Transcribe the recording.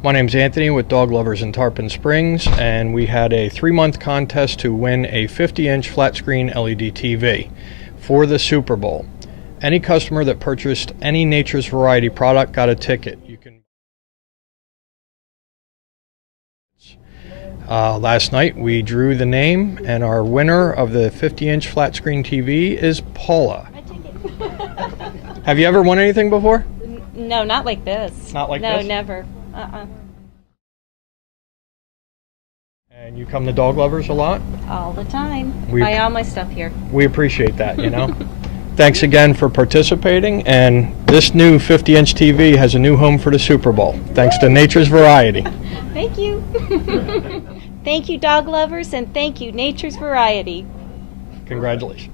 My name's Anthony with Dog Lovers in Tarpon Springs, and we had a 3-month contest to win a 50-inch flat screen LED TV for the Super Bowl. Any customer that purchased any Nature's Variety product got a ticket. Last night we drew the name, and our winner of the 50-inch flat screen TV is Paula. I take it. Have you ever won anything before? No, not like this. Not like no, this? No, never. And you come to Dog Lovers a lot? All the time. We- Buy all my stuff here. We appreciate that, you know. Thanks again for participating, and this new 50-inch TV has a new home for the Super Bowl, thanks to Nature's Variety. Thank you. Thank you, Dog Lovers, and thank you, Nature's Variety. Congratulations.